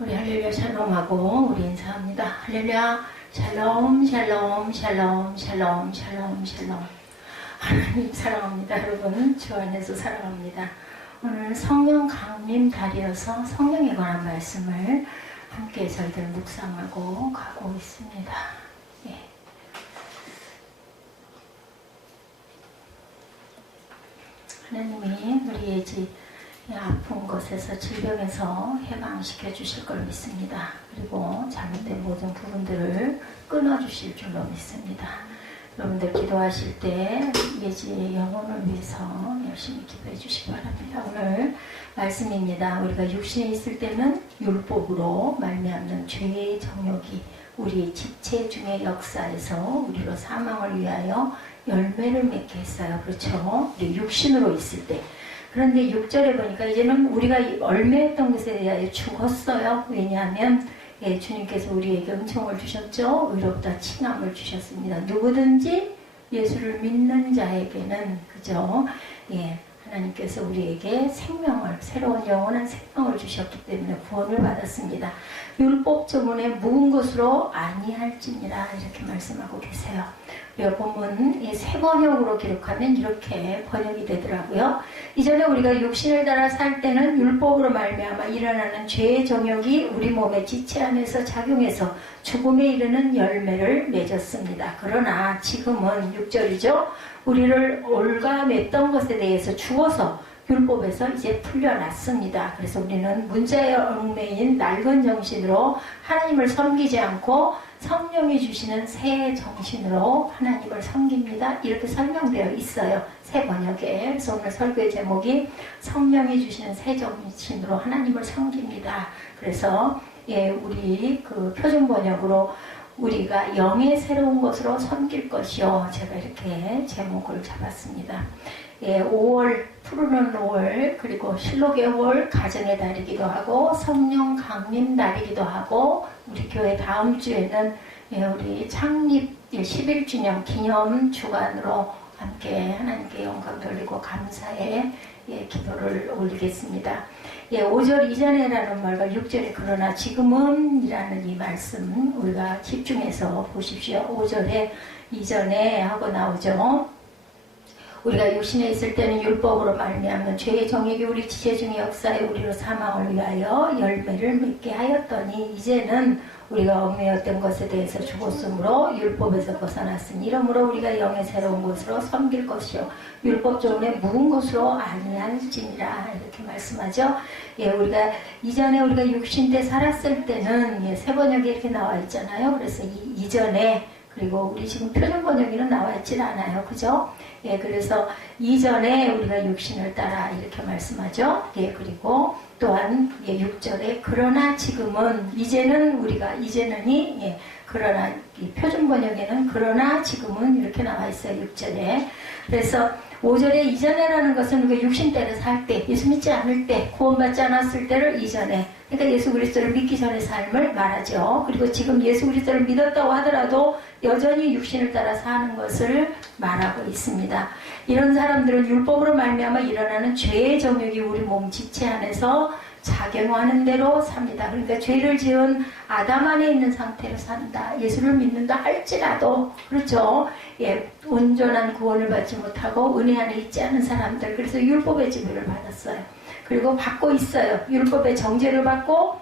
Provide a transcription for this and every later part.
우리 할렐루야 샬롬하고 우리 인사합니다. 할렐루야 샬롬 샬롬 샬롬 샬롬 샬롬 샬롬. 하나님 사랑합니다. 여러분 주 안에서 사랑합니다. 오늘 성령 강림 달이어서 성령에 관한 말씀을 함께 저희들 묵상하고 가고 있습니다. 예. 하나님이 우리의 아픈 것에서 질병에서 해방시켜 주실 걸 믿습니다. 그리고 잘못된 모든 부분들을 끊어주실 줄로 믿습니다. 여러분들 기도하실 때 예지의 영혼을 위해서 열심히 기도해 주시기 바랍니다. 오늘 말씀입니다. 우리가 육신에 있을 때는 율법으로 말미암는 죄의 정욕이 우리 지체 중의 역사에서 우리로 사망을 위하여 열매를 맺게 했어요. 그렇죠? 우리 육신으로 있을 때. 그런데 6절에 보니까 이제는 우리가 얽매였던 것에 대하여 죽었어요. 왜냐하면 주님께서 우리에게 은총을 주셨죠. 의롭다 칭함을 주셨습니다. 누구든지 예수를 믿는 자에게는 그죠? 하나님께서 우리에게 생명을, 새로운 영원한 생명을 주셨기 때문에 구원을 받았습니다. 율법 조문에 묵은 것으로 아니할지니라 이렇게 말씀하고 계세요. 우리가 본문 세 번역으로 기록하면 이렇게 번역이 되더라고요. 이전에 우리가 육신을 따라 살 때는 율법으로 말미암아 일어나는 죄의 정욕이 우리 몸의 지체 안에서 작용해서 죽음에 이르는 열매를 맺었습니다. 그러나 지금은 6절이죠. 우리를 올가맸던 것에 대해서 죽어서 율법에서 이제 풀려났습니다. 그래서 우리는 문자에 얽매인 낡은 정신으로 하나님을 섬기지 않고 성령이 주시는 새 정신으로 하나님을 섬깁니다. 이렇게 설명되어 있어요. 새 번역에. 그래서 오늘 설교의 제목이 성령이 주시는 새 정신으로 하나님을 섬깁니다. 그래서 우리 그 표준 번역으로 우리가 영의 새로운 것으로 섬길 것이요. 제가 이렇게 제목을 잡았습니다. 5월, 푸르는 5월, 그리고 실록의 5월, 가정의 달이기도 하고, 성령 강림 달이기도 하고, 우리 교회 다음 주에는 우리 창립 11주년 기념 주간으로 함께 하나님께 영광 돌리고 감사의 기도를 올리겠습니다. 5절 이전에라는 말과 6절에 그러나 지금은 이라는 이 말씀 우리가 집중해서 보십시오. 5절에 이전에 하고 나오죠. 우리가 육신에 있을 때는 율법으로 말미암는 죄의 정욕이 우리 지체 중의 역사에 우리로 사망을 위하여 열매를 맺게 하였더니 이제는 우리가 얽매였던 것에 대해서 죽었으므로 율법에서 벗어났으니 이러므로 우리가 영의 새로운 것으로 섬길 것이요 율법 조문에 묵은 것으로 아니할지니라 이렇게 말씀하죠. 우리가 이전에 우리가 육신 때 살았을 때는 새 번역에 이렇게 나와 있잖아요. 그래서 이전에 그리고 우리 지금 표준 번역에는 나와 있질 않아요. 그죠? 그래서 이전에 우리가 육신을 따라 이렇게 말씀하죠. 그리고 또한 6절에 그러나 지금은 이제는 우리가 이제는이 그러나 이 표준 번역에는 그러나 지금은 이렇게 나와 있어요. 6절에. 그래서 5절에 이전에라는 것은 우리가 육신 때를 살 때, 예수 믿지 않을 때, 구원받지 않았을 때를 이전에, 그러니까 예수 그리스도를 믿기 전의 삶을 말하죠. 그리고 지금 예수 그리스도를 믿었다고 하더라도 여전히 육신을 따라 사는 것을 말하고 있습니다. 이런 사람들은 율법으로 말미암아 일어나는 죄의 정욕이 우리 몸 지체 안에서 작용하는 대로 삽니다. 그러니까 죄를 지은 아담 안에 있는 상태로 산다. 예수를 믿는다 할지라도 그렇죠. 온전한 구원을 받지 못하고 은혜 안에 있지 않은 사람들. 그래서 율법의 지배를 받았어요. 그리고 받고 있어요. 율법의 정죄를 받고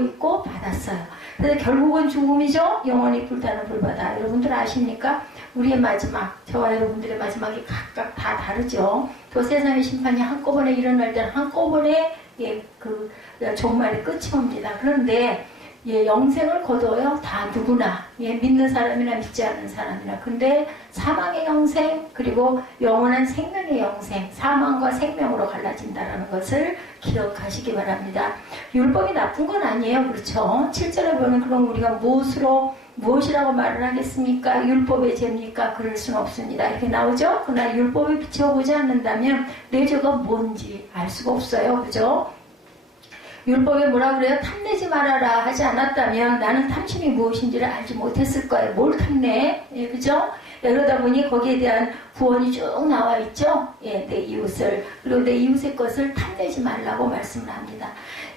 있고 받았어요. 그래서 결국은 죽음이죠. 영원히 불타는 불바다. 여러분들 아십니까? 우리의 마지막, 저와 여러분들의 마지막이 각각 다 다르죠. 또 세상의 심판이 한꺼번에 일어날 때는 한꺼번에 그 종말의 끝이 옵니다. 그런데 영생을 거둬요. 다 누구나 믿는 사람이나 믿지 않는 사람이나. 근데 사망의 영생 그리고 영원한 생명의 영생, 사망과 생명으로 갈라진다는 것을 기억하시기 바랍니다. 율법이 나쁜 건 아니에요. 그렇죠? 7절에 보면 그럼 우리가 무엇이라고 말을 하겠습니까? 율법의 죄입니까? 그럴 수는 없습니다. 이렇게 나오죠? 그러나 율법을 비춰보지 않는다면 내 죄가 뭔지 알 수가 없어요. 그죠? 율법에 뭐라 그래요? 탐내지 말아라 하지 않았다면 나는 탐심이 무엇인지를 알지 못했을 거예요. 뭘 탐내? 그죠? 그러다 보니 거기에 대한 구원이 쭉 나와 있죠. 예, 내 이웃을, 그리고 내 이웃의 것을 탐내지 말라고 말씀을 합니다.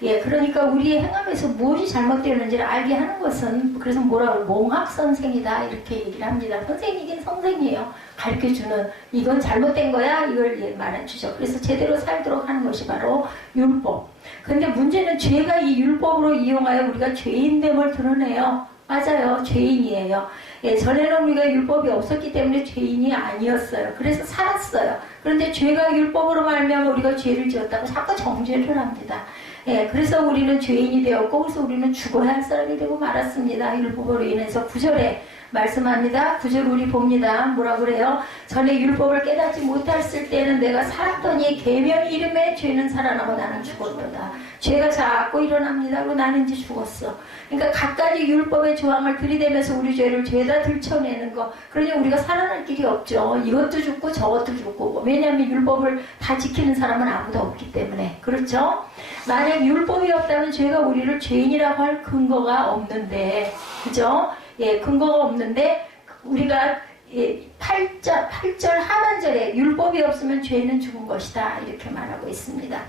예, 그러니까 우리의 행함에서 무엇이 잘못되는지를 알게 하는 것은, 그래서 뭐라고, 몽학 선생이다 이렇게 얘기를 합니다. 선생이긴 선생이에요. 가르쳐주는, 이건 잘못된 거야 이걸 예, 말해주죠. 그래서 제대로 살도록 하는 것이 바로 율법. 근데 문제는 죄가 이 율법으로 이용하여 우리가 죄인됨을 드러내요. 맞아요. 죄인이에요. 예, 전에는 우리가 율법이 없었기 때문에 죄인이 아니었어요. 그래서 살았어요. 그런데 죄가 율법으로 말미암아 우리가 죄를 지었다고 자꾸 정죄를 합니다. 예, 그래서 우리는 죄인이 되었고, 그래서 우리는 죽어야 할 사람이 되고 말았습니다. 율법으로 인해서 9절에 말씀합니다. 9절 우리 봅니다. 뭐라 그래요? 전에 율법을 깨닫지 못했을 때는 내가 살았더니 계명 이름에 죄는 살아나고 나는 죽었도다. 죄가 자꾸 일어납니다. 그리고 나는 이제 죽었어. 그러니까 각가지 율법의 조항을 들이대면서 우리 죄를 죄다 들춰내는 거. 그러니 우리가 살아날 길이 없죠. 이것도 죽고 저것도 죽고. 왜냐하면 율법을 다 지키는 사람은 아무도 없기 때문에. 그렇죠? 만약 율법이 없다면 죄가 우리를 죄인이라고 할 근거가 없는데, 그죠? 예, 근거가 없는데, 우리가 예, 8절 하반절에 율법이 없으면 죄는 죽은 것이다. 이렇게 말하고 있습니다.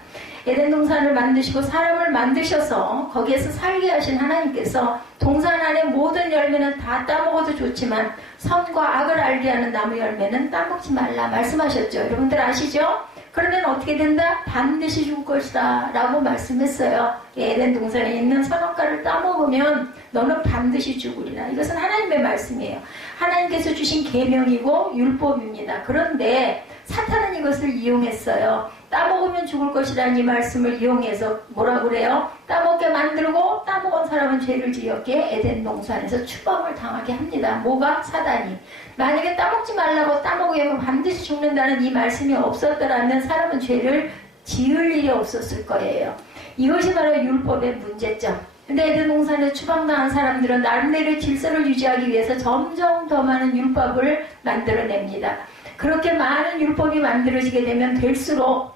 에덴 동산을 만드시고 사람을 만드셔서 거기에서 살게 하신 하나님께서 동산 안에 모든 열매는 다 따먹어도 좋지만 선과 악을 알게 하는 나무 열매는 따먹지 말라 말씀하셨죠. 여러분들 아시죠? 그러면 어떻게 된다? 반드시 죽을 것이다 라고 말씀했어요. 에덴 동산에 있는 선악과를 따먹으면 너는 반드시 죽으리라. 이것은 하나님의 말씀이에요. 하나님께서 주신 계명이고 율법입니다. 그런데 사탄은 이것을 이용했어요. 따먹으면 죽을 것이라는 이 말씀을 이용해서 뭐라 그래요? 따먹게 만들고 따먹은 사람은 죄를 지었기에 에덴 동산에서 추방을 당하게 합니다. 뭐가? 사단이. 만약에 따먹지 말라고 따먹으면 반드시 죽는다는 이 말씀이 없었더라면 사람은 죄를 지을 일이 없었을 거예요. 이것이 바로 율법의 문제점. 근데 에덴 동산에서 추방당한 사람들은 나름대로 질서를 유지하기 위해서 점점 더 많은 율법을 만들어냅니다. 그렇게 많은 율법이 만들어지게 되면 될수록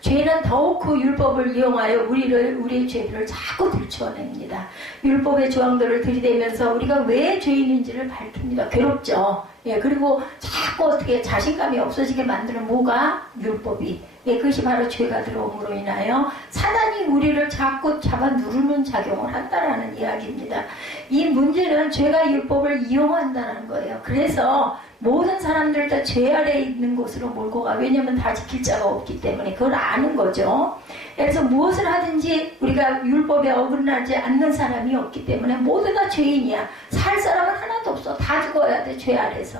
죄는 더욱 그 율법을 이용하여 우리의 죄들을 자꾸 들춰냅니다. 율법의 조항들을 들이대면서 우리가 왜 죄인인지를 밝힙니다. 괴롭죠. 예, 그리고 자꾸 어떻게 자신감이 없어지게 만드는 뭐가? 율법이. 예, 그것이 바로 죄가 들어옴으로 인하여 사단이 우리를 자꾸 잡아 누르는 작용을 한다라는 이야기입니다. 이 문제는 죄가 율법을 이용한다는 거예요. 그래서 모든 사람들 다 죄 아래에 있는 곳으로 몰고 가. 왜냐하면 다 지킬 자가 없기 때문에 그걸 아는 거죠. 그래서 무엇을 하든지 우리가 율법에 어긋나지 않는 사람이 없기 때문에 모두 다 죄인이야. 살 사람은 하나도 없어. 다 죽어야 돼. 죄 아래서.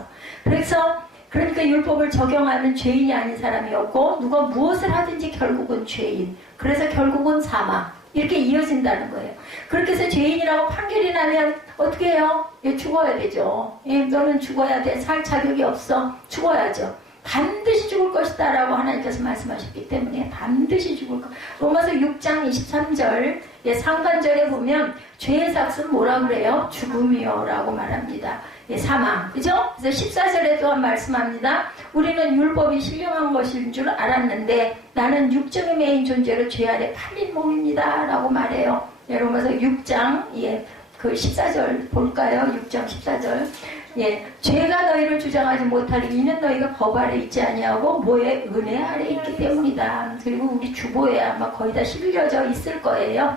그러니까 율법을 적용하면 죄인이 아닌 사람이 없고 누가 무엇을 하든지 결국은 죄인. 그래서 결국은 사망. 이렇게 이어진다는 거예요. 그렇게 해서 죄인이라고 판결이 나면 어떻게 해요? 예, 죽어야 되죠. 예, 너는 죽어야 돼. 살 자격이 없어. 죽어야죠. 반드시 죽을 것이다 라고 하나님께서 말씀하셨기 때문에 반드시 죽을 것. 로마서 6장 23절 예, 상반절에 보면 죄의 삭은 뭐라 그래요? 죽음이요 라고 말합니다. 예, 사망. 그죠? 그래서 14절에 또한 말씀합니다. 우리는 율법이 신령한 것인 줄 알았는데 나는 육정의 매인 존재로 죄 아래 팔린 몸입니다 라고 말해요. 예, 로마서 6장 예, 그 14절 볼까요? 6장 14절. 예, 죄가 너희를 주장하지 못하리 이는 너희가 법 아래 있지 아니하고 뭐의 은혜 아래 있기 때문이다. 그리고 우리 주보에 아마 거의 다 실려져 있을 거예요.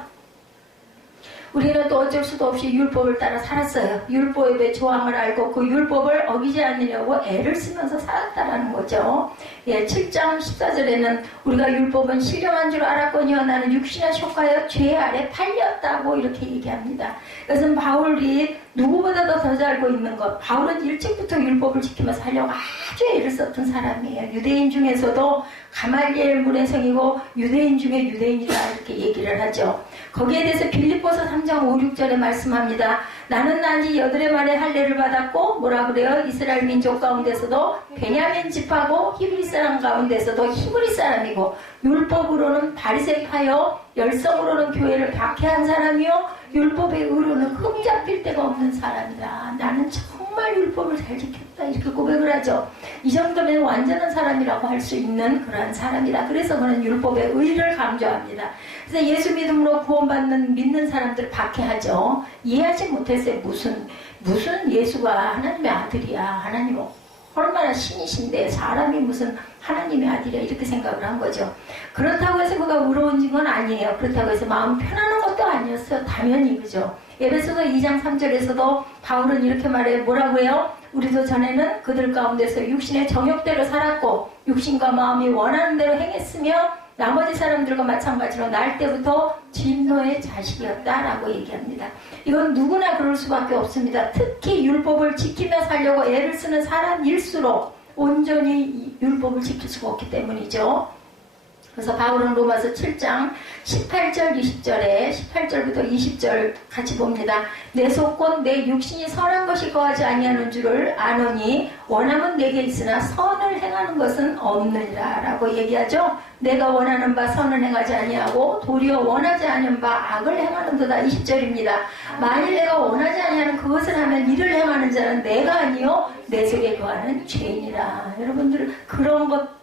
우리는 또 어쩔 수도 없이 율법을 따라 살았어요. 율법의 조항을 알고 그 율법을 어기지 않으려고 애를 쓰면서 살았다라는 거죠. 예, 7장 14절에는 우리가 율법은 신령한 줄 알았거니와 나는 육신에 속하여 죄 아래 팔렸다고 이렇게 얘기합니다. 그것은 바울이 누구보다도 더 잘 알고 있는 것. 바울은 일찍부터 율법을 지키면서 살려고 아주 애를 썼던 사람이에요. 유대인 중에서도 가말리엘 문해성이고 유대인 중에 유대인이다 이렇게 얘기를 하죠. 거기에 대해서 빌립보서 3장 5, 6절에 말씀합니다. 나는 난지 여드레 말에 할례를 받았고 뭐라 그래요? 이스라엘 민족 가운데서도 베냐민 집하고 히브리 사람 가운데서도 히브리 사람이고 율법으로는 바리새파요 열성으로는 교회를 박해한 사람이요 율법의 의로는 흠잡힐 데가 없는 사람이다. 나는 정말 정말 율법을 잘 지켰다 이렇게 고백을 하죠. 이 정도면 완전한 사람이라고 할 수 있는 그러한 사람이다. 그래서 그는 율법의 의를 강조합니다. 그래서 예수 믿음으로 구원받는 믿는 사람들을 박해하죠. 이해하지 못했어요. 무슨 예수가 하나님의 아들이야. 하나님은 얼마나 신이신데 사람이 무슨 하나님의 아들이야 이렇게 생각을 한 거죠. 그렇다고 해서 그가 의로워진 건 아니에요. 그렇다고 해서 마음 편안한 것도 아니었어요. 당연히 그죠. 에베소서 2장 3절에서도 바울은 이렇게 말해요. 뭐라고 해요? 우리도 전에는 그들 가운데서 육신의 정욕대로 살았고 육신과 마음이 원하는 대로 행했으며 나머지 사람들과 마찬가지로 날 때부터 진노의 자식이었다라고 얘기합니다. 이건 누구나 그럴 수밖에 없습니다. 특히 율법을 지키며 살려고 애를 쓰는 사람일수록 온전히 율법을 지킬 수가 없기 때문이죠. 그래서 바울은 로마서 7장 18절 20절에 18절부터 20절 같이 봅니다. 내 속곧 내 육신이 선한 것이 거하지 아니하는 줄을 아노니 원함은 내게 있으나 선을 행하는 것은 없느니라 라고 얘기하죠. 내가 원하는 바 선을 행하지 아니하고 도리어 원하지 않은 바 악을 행하는도다. 20절입니다. 만일 내가 원하지 아니하는 그것을 하면 이를 행하는 자는 내가 아니요 내 속에 거하는 죄인이라. 여러분들 그런 것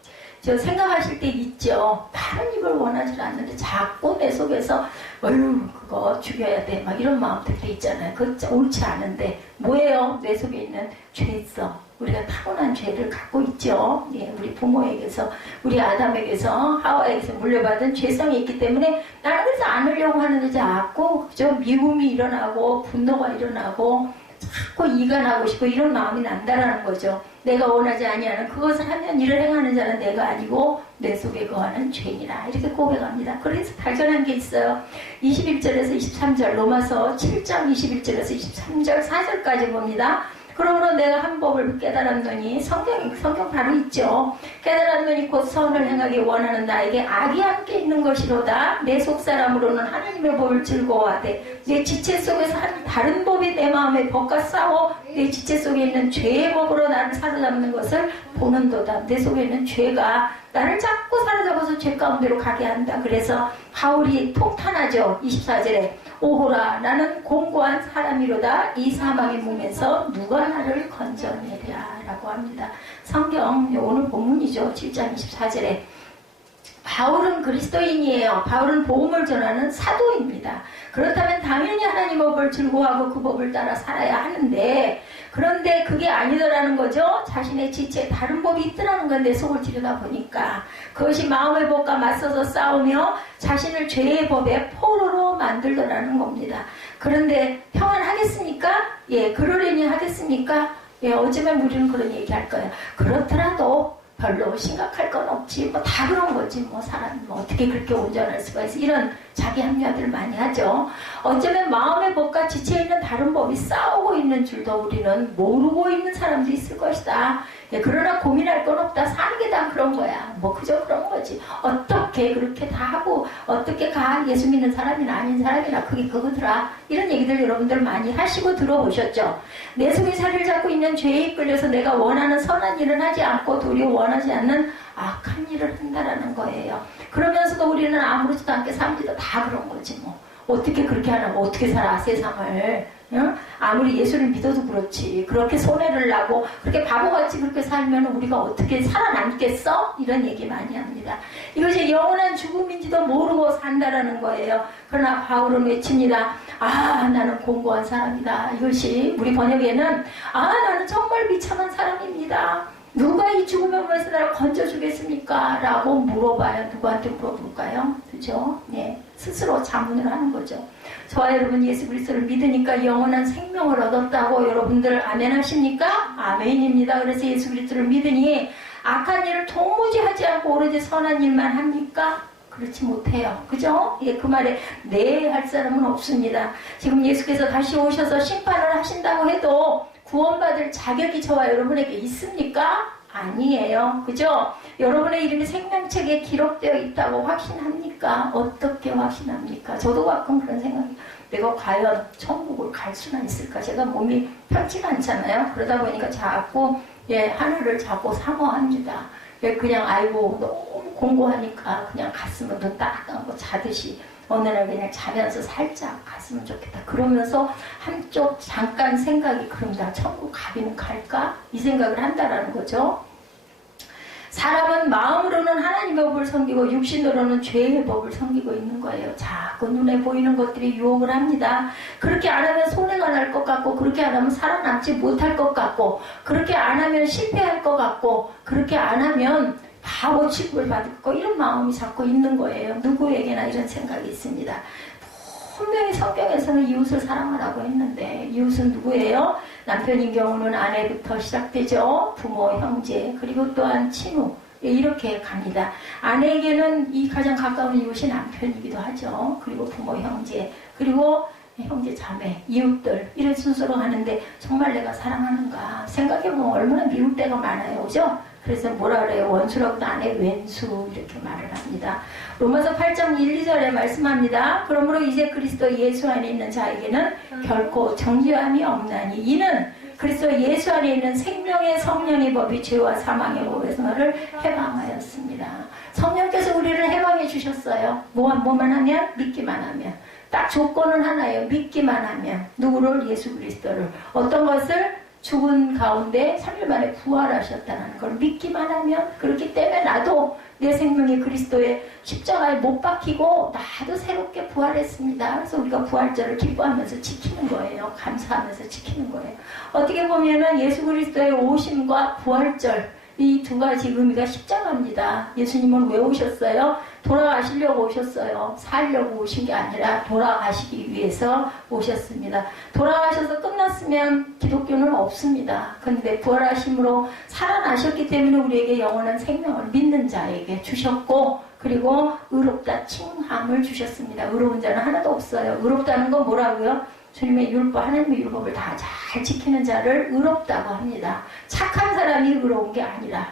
생각하실 때 있죠. 다른 입을 원하지 않는데 자꾸 내 속에서 그거 죽여야 돼 막 이런 마음 들 때 있잖아요. 그거 옳지 않은데 뭐예요? 내 속에 있는 죄성. 우리가 타고난 죄를 갖고 있죠. 예, 우리 부모에게서 우리 아담에게서 하와에게서 물려받은 죄성이 있기 때문에 나는 그래서 않으려고 하는데 자꾸 그죠? 미움이 일어나고 분노가 일어나고 자꾸 이간하고 싶고 이런 마음이 난다라는 거죠. 내가 원하지 아니하는 그것을 하면 이를 행하는 자는 내가 아니고 내 속에 거하는 죄인이라 이렇게 고백합니다. 그래서 발견한 게 있어요. 21절에서 23절 로마서 7장 21절에서 23절 4절까지 봅니다. 그러므로 내가 한 법을 깨달았노니 성경 바로 있죠. 깨달았노니 곧 선을 행하기 원하는 나에게 악이 함께 있는 것이로다. 내 속사람으로는 하나님의 법을 즐거워하되 내 지체 속에서 다른 법이 내 마음에 법과 싸워 내 지체 속에 있는 죄의 법으로 나를 사로잡는 것을 보는도다. 내 속에 있는 죄가 나를 자꾸 사로잡아서 죄 가운데로 가게 한다. 그래서 바울이 폭탄하죠. 24절에 오호라 나는 공고한 사람이로다. 이 사망의 몸에서 누가 나를 건져내랴 라고 합니다. 성경 오늘 본문이죠. 7장 24절에 바울은 그리스도인이에요. 바울은 복음을 전하는 사도입니다. 그렇다면 당연히 하나님의 법을 즐거워하고 그 법을 따라 살아야 하는데 그런데 그게 아니더라는 거죠. 자신의 지체에 다른 법이 있더라는 건 내 속을 들여다보니까 그것이 마음의 법과 맞서서 싸우며 자신을 죄의 법의 포로로 만들더라는 겁니다. 그런데 평안하겠습니까? 예, 그러려니 하겠습니까? 예, 어쩌면 우리는 그런 얘기할 거예요. 그렇더라도 별로 심각할 건 없지. 뭐 다 그런 거지. 뭐 사람이 뭐 어떻게 그렇게 온전할 수가 있어. 이런 자기 합리화들 많이 하죠. 어쩌면 마음의 법과 지체에 있는 다른 법이 싸우고 있는 줄도 우리는 모르고 있는 사람도 있을 것이다. 예, 그러나 고민할 건 없다. 사는 게 다 그런 거야. 뭐 그저 그런 거지. 어떻게 그렇게 다 하고 어떻게 가 예수 믿는 사람이나 아닌 사람이나 그게 그거더라. 이런 얘기들 여러분들 많이 하시고 들어보셨죠. 내 속에 살을 잡고 있는 죄에 이끌려서 내가 원하는 선한 일은 하지 않고 도리어 원하지 않는 악한 일을 한다라는 거예요. 그러면서도 우리는 아무렇지도 않게 삽니다. 다 그런 거지 뭐. 어떻게 그렇게 하나 어떻게 살아 세상을. 응? 아무리 예수를 믿어도 그렇지. 그렇게 손해를 나고 그렇게 바보같이 그렇게 살면 우리가 어떻게 살아남겠어? 이런 얘기 많이 합니다. 이것이 영원한 죽음인지도 모르고 산다라는 거예요. 그러나 바울은 외칩니다. 아 나는 공고한 사람이다. 이것이 우리 번역에는 아 나는 정말 비참한 사람입니다. 누가 이 죽음의 몸에서 나를 건져주겠습니까? 라고 물어봐요. 누구한테 물어볼까요? 그죠? 네. 스스로 자문을 하는 거죠. 저와 여러분 예수 그리스도를 믿으니까 영원한 생명을 얻었다고 여러분들 아멘 하십니까? 아멘입니다. 그래서 예수 그리스도를 믿으니 악한 일을 도무지 하지 않고 오로지 선한 일만 합니까? 그렇지 못해요. 그죠? 예, 그 말에 네 할 사람은 없습니다. 지금 예수께서 다시 오셔서 심판을 하신다고 해도 구원받을 자격이 저와 여러분에게 있습니까? 아니에요. 그죠? 여러분의 이름이 생명책에 기록되어 있다고 확신합니까? 어떻게 확신합니까? 저도 가끔 그런 생각이 내가 과연 천국을 갈 수나 있을까? 제가 몸이 편치가 않잖아요. 그러다 보니까 자꾸 예, 하늘을 자꾸 사모합니다. 그냥 아이고 너무 공고하니까 그냥 가슴을 눈 딱 감고 자듯이 어느 날 그냥 자면서 살짝 갔으면 좋겠다. 그러면서 한쪽 잠깐 생각이 그럼 나 천국 가기는 갈까? 이 생각을 한다라는 거죠. 사람은 마음으로는 하나님의 법을 섬기고 육신으로는 죄의 법을 섬기고 있는 거예요. 자꾸 눈에 보이는 것들이 유혹을 합니다. 그렇게 안 하면 손해가 날 것 같고, 그렇게 안 하면 살아남지 못할 것 같고, 그렇게 안 하면 실패할 것 같고, 그렇게 안 하면 바보 취급을 받을 거, 이런 마음이 자꾸 있는 거예요. 누구에게나 이런 생각이 있습니다. 분명히 성경에서는 이웃을 사랑하라고 했는데, 이웃은 누구예요? 남편인 경우는 아내부터 시작되죠. 부모, 형제, 그리고 또한 친구, 이렇게 갑니다. 아내에게는 이 가장 가까운 이웃이 남편이기도 하죠. 그리고 부모, 형제, 그리고 형제, 자매, 이웃들, 이런 순서로 가는데 정말 내가 사랑하는가 생각해보면 얼마나 미울 때가 많아요. 그죠? 그래서 뭐라 그래요? 원수라고도 안 해, 왼수, 이렇게 말을 합니다. 로마서 8장 1, 2절에 말씀합니다. 그러므로 이제 그리스도 예수 안에 있는 자에게는 결코 정죄함이 없나니 이는 그리스도 예수 안에 있는 생명의 성령의 법이 죄와 사망의 법에서 너를 해방하였습니다. 성령께서 우리를 해방해 주셨어요. 뭐만 하면? 믿기만 하면. 딱 조건은 하나예요. 믿기만 하면. 누구를? 예수 그리스도를. 어떤 것을? 죽은 가운데 3일 만에 부활하셨다는 걸 믿기만 하면. 그렇기 때문에 나도 내 생명이 그리스도의 십자가에 못 박히고 나도 새롭게 부활했습니다. 그래서 우리가 부활절을 기뻐하면서 지키는 거예요. 감사하면서 지키는 거예요. 어떻게 보면은 예수 그리스도의 오심과 부활절, 이 두 가지 의미가 십자가입니다. 예수님은 왜 오셨어요? 돌아가시려고 오셨어요. 살려고 오신 게 아니라 돌아가시기 위해서 오셨습니다. 돌아가셔서 끝났으면 기독교는 없습니다. 그런데 부활하심으로 살아나셨기 때문에 우리에게 영원한 생명을 믿는 자에게 주셨고, 그리고 의롭다 칭함을 주셨습니다. 의로운 자는 하나도 없어요. 의롭다는 건 뭐라고요? 주님의 율법, 하나님의 율법을 다 잘 지키는 자를 의롭다고 합니다. 착한 사람이 의로운 게 아니라,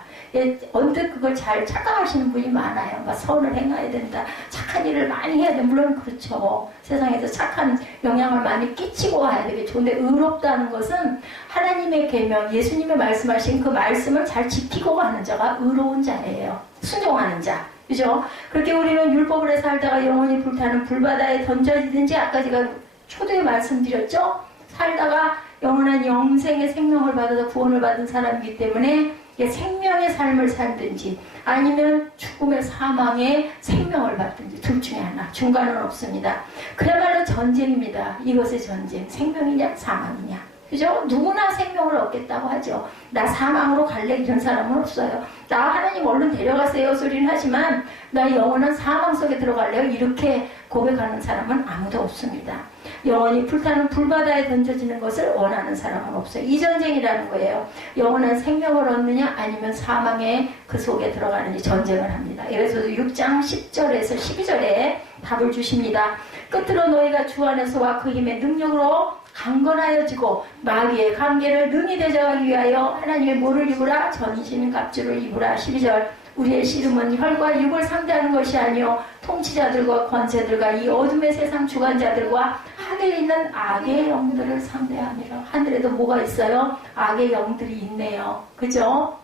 언뜻 그걸 잘 착각하시는 분이 많아요. 막 선을 행해야 된다, 착한 일을 많이 해야 돼. 물론 그렇죠. 세상에서 착한 영향을 많이 끼치고 와야 되겠죠. 근데 의롭다는 것은 하나님의 계명, 예수님의 말씀하신 그 말씀을 잘 지키고 가는 자가 의로운 자예요. 순종하는 자. 그죠? 그렇게 우리는 율법으로 살다가 영원히 불타는 불바다에 던져지든지, 아까 제가 초대에 말씀드렸죠? 살다가 영원한 영생의 생명을 받아서 구원을 받은 사람이기 때문에 생명의 삶을 살든지 아니면 죽음의 사망의 생명을 받든지 둘 중에 하나, 중간은 없습니다. 그야말로 전쟁입니다. 이것의 전쟁. 생명이냐 사망이냐. 그죠? 누구나 생명을 얻겠다고 하죠. 나 사망으로 갈래 이런 사람은 없어요. 나 하나님 얼른 데려가세요 소리는 하지만 나 영원한 사망 속에 들어갈래요 이렇게 고백하는 사람은 아무도 없습니다. 영원히 불타는 불바다에 던져지는 것을 원하는 사람은 없어요. 이 전쟁이라는 거예요. 영원한 생명을 얻느냐 아니면 사망의 그 속에 들어가느니 전쟁을 합니다. 에베소서 6장 10절에서 12절에 답을 주십니다. 끝으로 너희가 주 안에서와 그 힘의 능력으로 강건하여지고 마귀의 관계를 능히 대적하기 위하여 하나님의 모를 입으라, 전신 갑주를 입으라. 12절 우리의 씨름은 혈과 육을 상대하는 것이 아니요 통치자들과 권세들과 이 어둠의 세상 주관자들과 하늘에 있는 악의 영들을 상대하니라. 하늘에도 뭐가 있어요? 악의 영들이 있네요. 그죠?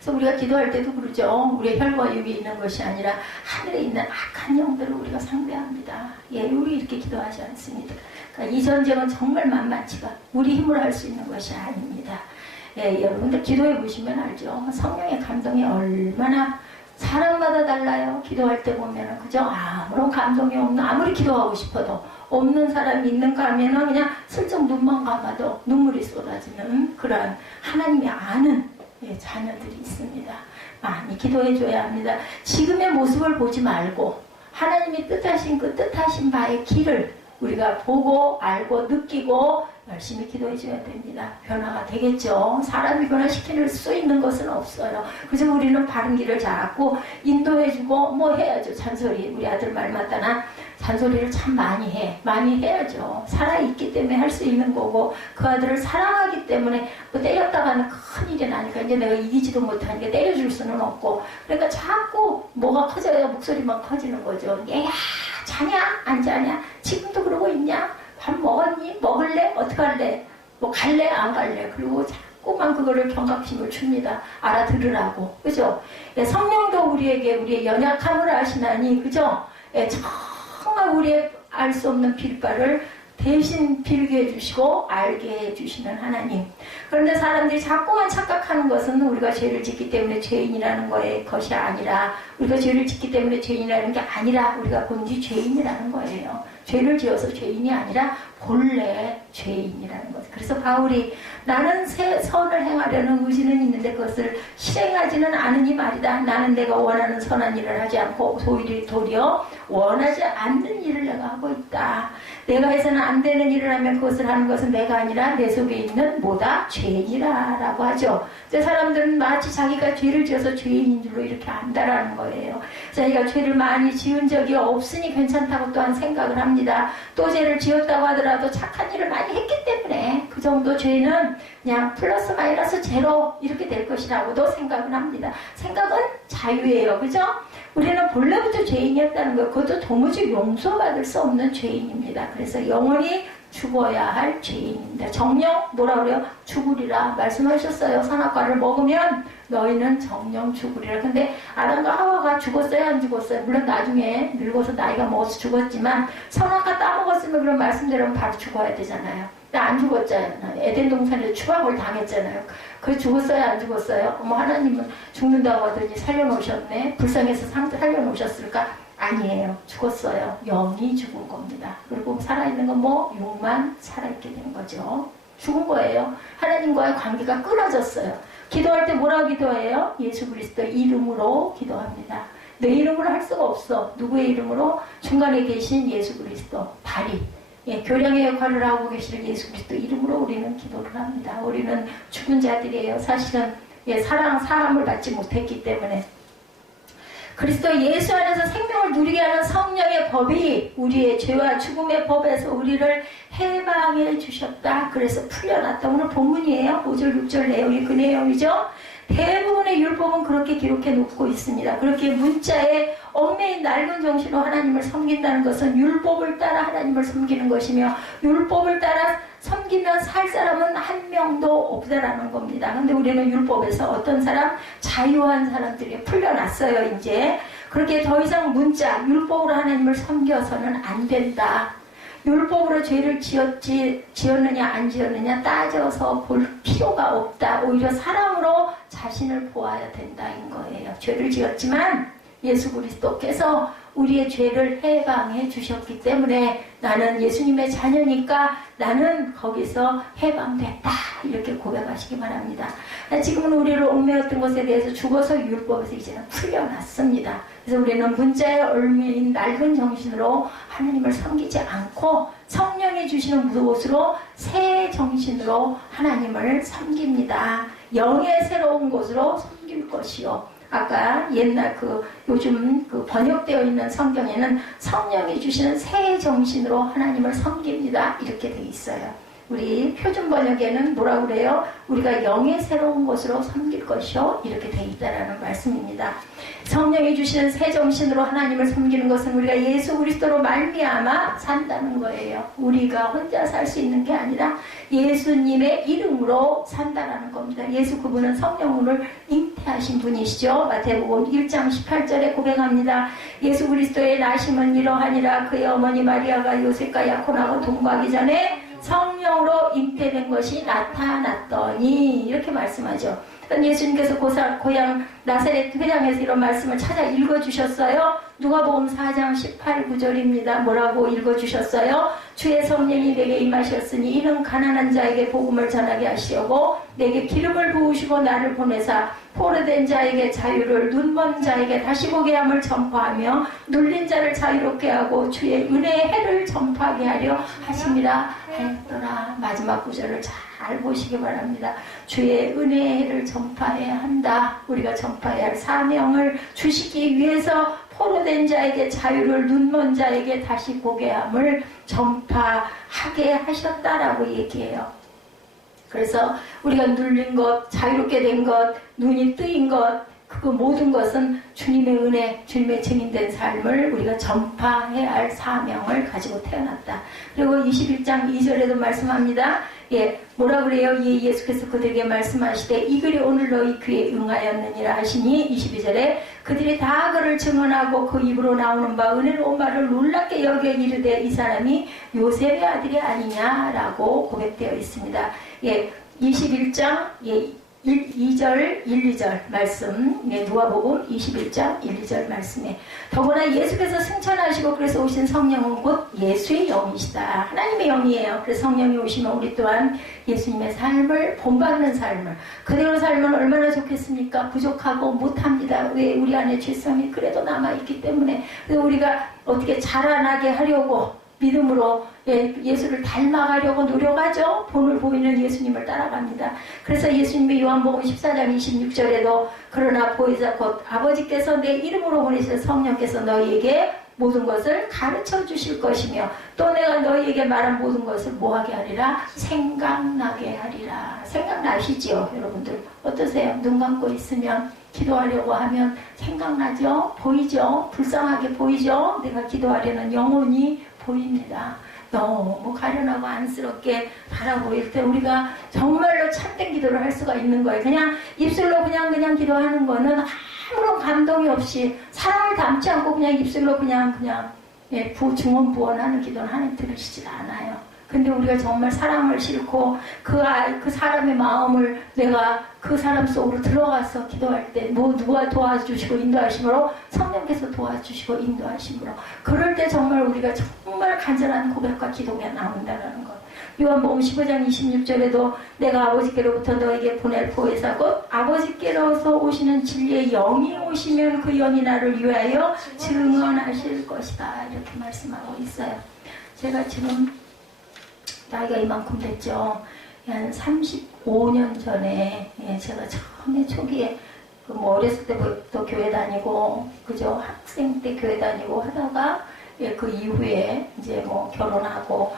그래서 우리가 기도할 때도 그러죠. 우리의 혈과 육이 있는 것이 아니라 하늘에 있는 악한 영들을 우리가 상대합니다. 예, 우리 이렇게 기도하지 않습니다. 그러니까 이 전쟁은 정말 만만치가 우리 힘으로 할 수 있는 것이 아닙니다. 예, 여러분들 기도해 보시면 알죠. 성령의 감동이 얼마나 사람마다 달라요. 기도할 때 보면은 그죠? 아무런 감동이 없는, 아무리 기도하고 싶어도 없는 사람이 있는가 하면은 그냥 슬쩍 눈만 감아도 눈물이 쏟아지는 그런 하나님이 아는 자녀들이 있습니다. 많이 기도해 줘야 합니다. 지금의 모습을 보지 말고 하나님이 뜻하신 그 뜻하신 바의 길을 우리가 보고 알고 느끼고 열심히 기도해 줘야 됩니다. 변화가 되겠죠. 사람이 변화시킬 수 있는 것은 없어요. 그래서 우리는 바른 길을 잡고 인도해 주고 뭐 해야죠. 잔소리. 우리 아들 말 맞다나 잔소리를 참 많이 해. 많이 해야죠. 살아있기 때문에 할 수 있는 거고 그 아들을 사랑하기 때문에 뭐 때렸다가는 큰일이 나니까 이제 내가 이기지도 못하니까 때려줄 수는 없고 그러니까 자꾸 뭐가 커져야 목소리만 커지는 거죠. 얘야 자냐 안 자냐 지금도 그러고 있냐 밥 먹었니 먹을래 어떡할래 뭐 갈래 안 갈래 그리고 자꾸만 그거를 경각심을 줍니다. 알아들으라고 그죠? 예, 성령도 우리에게 우리의 연약함을 아시나니 그죠? 예, 정말 우리의 알 수 없는 빌바를 대신 빌게 해주시고 알게 해주시는 하나님. 그런데 사람들이 자꾸만 착각하는 것은 우리가 죄를 짓기 때문에 죄인이라는 것이 아니라, 우리가 죄를 짓기 때문에 죄인이라는 게 아니라 우리가 본디 죄인이라는 거예요. 죄를 지어서 죄인이 아니라 본래 죄인이라는 것. 그래서 바울이 나는 선을 행하려는 의지는 있는데 그것을 실행하지는 않으니 말이다. 나는 내가 원하는 선한 일을 하지 않고 도리어 원하지 않는 일을 내가 하고 있다. 내가 해서는 안 되는 일을 하면 그것을 하는 것은 내가 아니라 내 속에 있는 뭐다? 죄인이라 라고 하죠. 근데 사람들은 마치 자기가 죄를 지어서 죄인인 줄로 이렇게 안다라는 거예요. 자기가 죄를 많이 지은 적이 없으니 괜찮다고 또한 생각을 합니다. 또 죄를 지었다고 하더라도 착한 일을 많이 했기 때문에 그 정도 죄는 그냥 플러스 마이너스 제로 이렇게 될 것이라고도 생각을 합니다. 생각은 자유예요. 그죠? 우리는 본래부터 죄인이었다는 거, 그것도 도무지 용서받을 수 없는 죄인입니다. 그래서 영원히 죽어야 할 죄인입니다. 정령 뭐라 그래요? 죽으리라 말씀하셨어요. 선악과를 먹으면 너희는 정령 죽으리라. 근데 아담과 하와가 죽었어요? 안 죽었어요? 물론 나중에 늙어서 나이가 먹어서 죽었지만 선악과 따먹었으면 그런 말씀대로 바로 죽어야 되잖아요. 근데 안 죽었잖아요. 에덴 동산에서 추방을 당했잖아요. 그래 죽었어요? 안 죽었어요? 하나님은 죽는다고 하더니 살려놓으셨네. 불쌍해서 살려놓으셨을까? 아니에요. 죽었어요. 영이 죽은 겁니다. 그리고 살아있는 건 육만 살아있게 된 거죠. 죽은 거예요. 하나님과의 관계가 끊어졌어요. 기도할 때 뭐라고 기도해요? 예수 그리스도의 이름으로 기도합니다. 내 이름으로 할 수가 없어. 누구의 이름으로? 중간에 계신 예수 그리스도 다리, 교량의 역할을 하고 계실 예수 그리스도 이름으로 우리는 기도를 합니다. 우리는 죽은 자들이에요. 사실은 사함을 받지 못했기 때문에. 그리스도 예수 안에서 생명을 누리게 하는 성령의 법이 우리의 죄와 죽음의 법에서 우리를 해방해 주셨다. 그래서 풀려났다. 오늘 본문이에요. 5절 6절 내용이 그 내용이죠. 대부분의 율법은 그렇게 기록해 놓고 있습니다. 그렇게 문자에 얽매인 낡은 정신으로 하나님을 섬긴다는 것은 율법을 따라 하나님을 섬기는 것이며, 율법을 따라 섬기면 살 사람은 한 명도 없다라는 겁니다. 근데 우리는 율법에서 어떤 사람? 자유한 사람들이 풀려났어요. 이제 그렇게 더 이상 문자, 율법으로 하나님을 섬겨서는 안 된다. 율법으로 죄를 지었느냐 안 지었느냐 따져서 볼 필요가 없다. 오히려 사랑으로 자신을 보아야 된다인 거예요. 죄를 지었지만 예수 그리스도께서 우리의 죄를 해방해 주셨기 때문에 나는 예수님의 자녀니까 나는 거기서 해방됐다. 이렇게 고백하시기 바랍니다. 지금은 우리를 얽매였던 것에 대해서 죽어서 율법에서 이제는 풀려났습니다. 그래서 우리는 문자에 얽매인 낡은 정신으로 하나님을 섬기지 않고 성령이 주시는 무엇으로? 새 정신으로 하나님을 섬깁니다. 영의 새로운 곳으로 섬길 것이요. 아까 옛날 요즘 번역되어 있는 성경에는 성령이 주시는 새 정신으로 하나님을 섬깁니다. 이렇게 돼 있어요. 우리 표준 번역에는 뭐라고 그래요? 우리가 영의 새로운 곳으로 섬길 것이요. 이렇게 돼 있다라는 말씀입니다. 성령이 주시는 새 정신으로 하나님을 섬기는 것은 우리가 예수 그리스도로 말미암아 산다는 거예요. 우리가 혼자 살 수 있는 게 아니라 예수님의 이름으로 산다라는 겁니다. 예수 그분은 성령을 잉태하신 분이시죠. 마태복음 1장 18절에 고백합니다. 예수 그리스도의 나심은 이러하니라. 그의 어머니 마리아가 요셉과 약혼하고 동거하기 전에 성령으로 잉태된 것이 나타났더니 이렇게 말씀하죠. 예수님께서 고향 나사렛 회당에서 이런 말씀을 찾아 읽어주셨어요. 누가복음 4장 18, 9절입니다. 뭐라고 읽어주셨어요? 주의 성령이 내게 임하셨으니 이는 가난한 자에게 복음을 전하게 하시려고 내게 기름을 부으시고 나를 보내사 포로된 자에게 자유를, 눈먼 자에게 다시 보게 함을 전파하며 눌린 자를 자유롭게 하고 주의 은혜의 해를 전파하게 하려 하심이라 하였더라. 마지막 구절을 잘 보시기 바랍니다. 주의 은혜의 해를 전파해야 한다. 우리가 전파해야 할 사명을 주시기 위해서 포로된 자에게 자유를, 눈먼 자에게 다시 보게 함을 전파하게 하셨다라고 얘기해요. 그래서 우리가 눌린 것, 자유롭게 된 것, 눈이 뜨인 것, 그 모든 것은 주님의 은혜, 주님의 증인된 삶을 우리가 전파해야 할 사명을 가지고 태어났다. 그리고 21장 2절에도 말씀합니다. 예, 뭐라 그래요? 예수께서 그들에게 말씀하시되 이 글이 오늘 너희 귀에 응하였느니라 하시니 22절에 그들이 다 그를 증언하고 그 입으로 나오는 바 은혜로운 말을 놀랍게 여겨 이르되 이 사람이 요셉의 아들이 아니냐라고 고백되어 있습니다. 예, 21장 2절, 2절 말씀, 네, 누가복음 21장 1, 2절 말씀에 더구나 예수께서 승천하시고 그래서 오신 성령은 곧 예수의 영이시다. 하나님의 영이에요. 그래서 성령이 오시면 우리 또한 예수님의 삶을 본받는 삶을 그대로 살면 얼마나 좋겠습니까? 부족하고 못합니다. 왜? 우리 안에 죄성이 그래도 남아있기 때문에. 그래서 우리가 어떻게 자라나게 하려고 믿음으로 예수를 닮아가려고 노력하죠. 본을 보이는 예수님을 따라갑니다. 그래서 예수님의 요한복음 14장 26절에도 그러나 보혜사 곧 아버지께서 내 이름으로 보내실 성령께서 너희에게 모든 것을 가르쳐 주실 것이며 또 내가 너희에게 말한 모든 것을 뭐하게 하리라? 생각나게 하리라. 생각나시지요? 여러분들 어떠세요? 눈 감고 있으면 기도하려고 하면 생각나죠? 보이죠? 불쌍하게 보이죠? 내가 기도하려는 영혼이 보입니다. 너무 가련하고 안쓰럽게 바라보일 때 우리가 정말로 참된 기도를 할 수가 있는 거예요. 그냥 입술로 그냥 기도하는 거는 아무런 감동이 없이 사랑을 담지 않고 그냥 입술로 그냥 중언부언하는 기도는 하나님 들으시질 않아요. 근데 우리가 정말 사랑을 싣고 그 사람의 마음을 내가 그 사람 속으로 들어가서 기도할 때 누가 도와주시고 인도하심으로 성령께서 도와주시고 인도하심으로 그럴 때 정말 우리가 정말 간절한 고백과 기도가 나온다는 것. 요한복음 15장 26절에도 내가 아버지께로부터 너에게 보낼 보혜사 곧 아버지께로서 오시는 진리의 영이 오시면 그 영이 나를 위하여 증언하실 것이다. 이렇게 말씀하고 있어요. 제가 지금 나이가 이만큼 됐죠. 한 35년 전에 제가 처음에 초기에 어렸을 때부터 교회 다니고 그죠 학생 때 교회 다니고 하다가 그 이후에 이제 결혼하고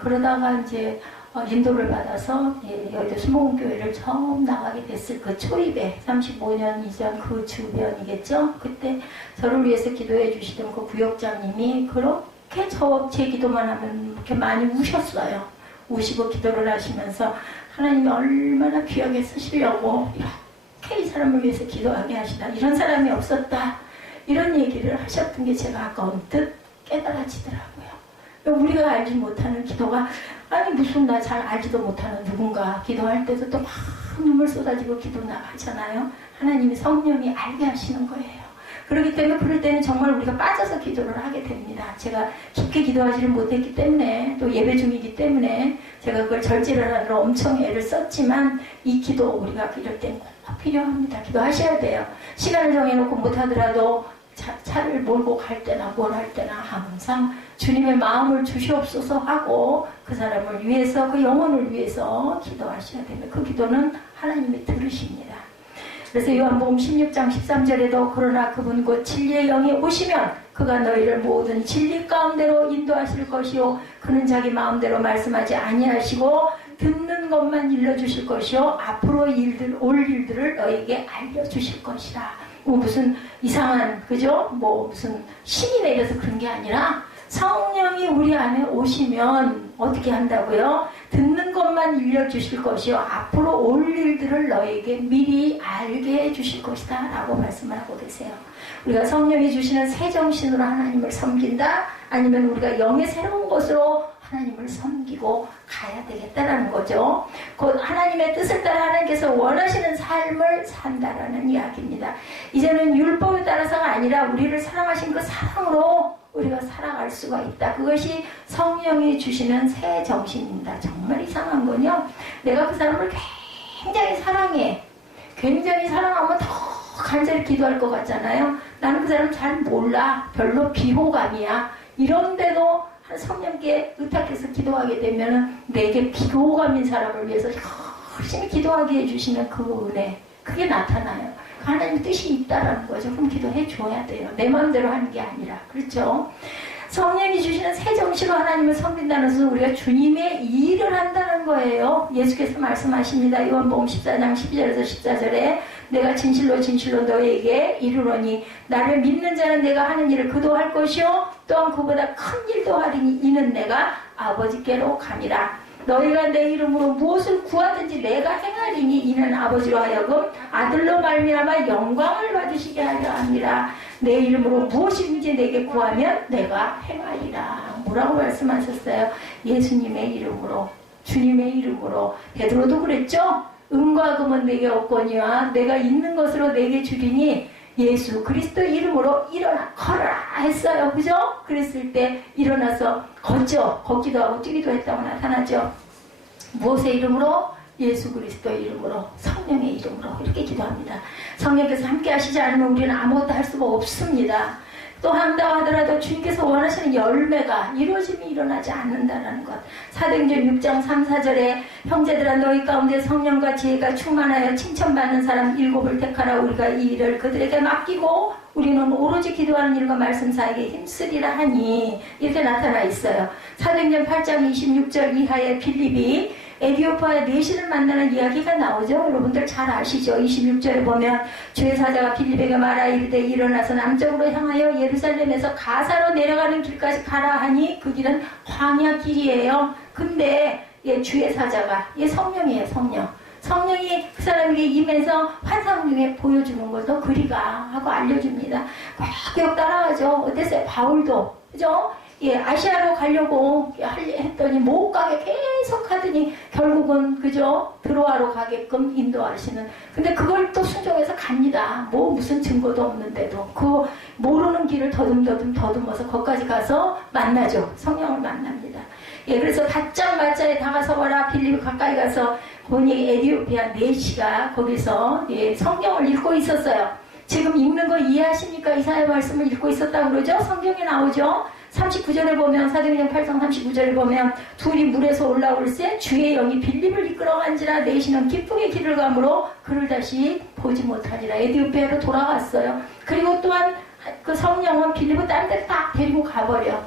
그러다가 이제 인도를 받아서 여의도 수목원교회를 처음 나가게 됐을 그 초입에 35년 이전 그 주변이겠죠. 그때 저를 위해서 기도해 주시던 그 구역장님이 그렇게 제 기도만 하면 이렇게 많이 우셨어요. 우시고 기도를 하시면서 하나님이 얼마나 귀하게 쓰시려고 이렇게 이 사람을 위해서 기도하게 하시다. 이런 사람이 없었다. 이런 얘기를 하셨던 게 제가 아까 언뜻 깨달아지더라고요. 우리가 알지 못하는 기도가 아니 무슨 나 잘 알지도 못하는 누군가 기도할 때도 또 막 눈물 쏟아지고 기도나 하잖아요. 하나님이 성령이 알게 하시는 거예요. 그렇기 때문에 그럴 때는 정말 우리가 빠져서 기도를 하게 됩니다. 제가 깊게 기도하지를 못했기 때문에 또 예배 중이기 때문에 제가 그걸 절제를 하느라 엄청 애를 썼지만 이 기도 우리가 이럴 때는 꼭 필요합니다. 기도하셔야 돼요. 시간을 정해놓고 못하더라도 차를 몰고 갈 때나 뭘 할 때나 항상 주님의 마음을 주시옵소서 하고 그 사람을 위해서 그 영혼을 위해서 기도하셔야 됩니다. 그 기도는 하나님이 들으십니다. 그래서 요한복음 16장 13절에도 그러나 그분 곧 진리의 영이 오시면 그가 너희를 모든 진리 가운데로 인도하실 것이요 그는 자기 마음대로 말씀하지 아니하시고 듣는 것만 일러주실 것이요 앞으로 올 일들을 너희에게 알려주실 것이라. 무슨 이상한 그죠? 무슨 신이 내려서 그런 게 아니라 성령이 우리 안에 오시면 어떻게 한다고요? 듣는 것만 일려주실 것이요 앞으로 올 일들을 너에게 미리 알게 해주실 것이다 라고 말씀을 하고 계세요. 우리가 성령이 주시는 새 정신으로 하나님을 섬긴다? 아니면 우리가 영의 새로운 것으로 하나님을 섬기고 가야 되겠다라는 거죠. 곧 하나님의 뜻을 따라 하나님께서 원하시는 삶을 산다라는 이야기입니다. 이제는 율법에 따라서가 아니라 우리를 사랑하신 그 사랑으로 우리가 살아갈 수가 있다. 그것이 성령이 주시는 새 정신입니다. 정말 이상한 건요. 내가 그 사람을 굉장히 사랑해. 굉장히 사랑하면 더 간절히 기도할 것 같잖아요. 나는 그 사람 잘 몰라. 별로 비호감이야. 이런데도 성령께 의탁해서 기도하게 되면 내게 비호감인 사람을 위해서 열심히 기도하게 해주시는 그 은혜. 그게 나타나요. 하나님 뜻이 있다라는 거죠. 그럼 기도해 줘야 돼요. 내 마음대로 하는 게 아니라. 그렇죠? 성령이 주시는 새 정신으로 하나님을 섬긴다는 것은 우리가 주님의 일을 한다는 거예요. 예수께서 말씀하십니다. 요한복음 14장 12절에서 14절에 내가 진실로 진실로 너에게 이르노니 나를 믿는 자는 내가 하는 일을 그도 할 것이요 또한 그보다 큰 일도 하리니 이는 내가 아버지께로 감이라. 너희가 내 이름으로 무엇을 구하든지 내가 행하리니 이는 아버지로 하여금 아들로 말미암아 영광을 받으시게 하려 합니다. 내 이름으로 무엇이든지 내게 구하면 내가 행하리라. 뭐라고 말씀하셨어요? 예수님의 이름으로, 주님의 이름으로. 베드로도 그랬죠? 은과 금은 내게 없거니와 내가 있는 것으로 내게 주리니 예수 그리스도 이름으로 일어나 걸어라 했어요. 그죠? 그랬을 때 일어나서 걷기도 하고 뛰기도 했다고 나타나죠. 무엇의 이름으로? 예수 그리스도 이름으로, 성령의 이름으로 이렇게 기도합니다. 성령께서 함께 하시지 않으면 우리는 아무것도 할 수가 없습니다. 또 한다 하더라도 주님께서 원하시는 열매가 이루어짐이 일어나지 않는다는 것. 사도행전 6장 3, 4절에 형제들아 너희 가운데 성령과 지혜가 충만하여 칭찬받는 사람 7을 택하라. 우리가 이 일을 그들에게 맡기고 우리는 오로지 기도하는 일과 말씀 사이에 힘쓰리라 하니 이렇게 나타나 있어요. 사도행전 8장 26절 이하에 빌립이 에디오파의 내시를 만나는 이야기가 나오죠. 여러분들 잘 아시죠? 26절에 보면 주의 사자가 빌립에게 말하 이르되 일어나서 남쪽으로 향하여 예루살렘에서 가사로 내려가는 길까지 가라 하니 그 길은 광야 길이에요. 근데 주의 사자가 성령이에요. 성령이 그 사람에게 임해서 환상 중에 보여주는 것도 그리가 하고 알려줍니다. 꼭 따라가죠. 어땠어요? 바울도 그죠? 아시아로 가려고 했더니 못 가게 계속 하더니 결국은 그죠? 드로아로 가게끔 인도하시는. 근데 그걸 또 순종해서 갑니다. 무슨 증거도 없는데도 그 모르는 길을 더듬어서 거기까지 가서 만나죠. 성령을 만납니다. 그래서 다짜마짜에 다가서거라. 빌립이 가까이 가서 보니 에디오피아 내시가 거기서 성경을 읽고 있었어요. 지금 읽는 거 이해하십니까? 이사야 말씀을 읽고 있었다고 그러죠? 성경에 나오죠? 39절에 보면 사도행전 8장 39절에 보면 둘이 물에서 올라올새 주의 영이 빌립을 이끌어간지라 내시는 기쁘게 길을 가므로 그를 다시 보지 못하니라. 에디오피아로 돌아갔어요. 그리고 또한 그 성령은 빌립을 딴 데 딱 데리고 가버려.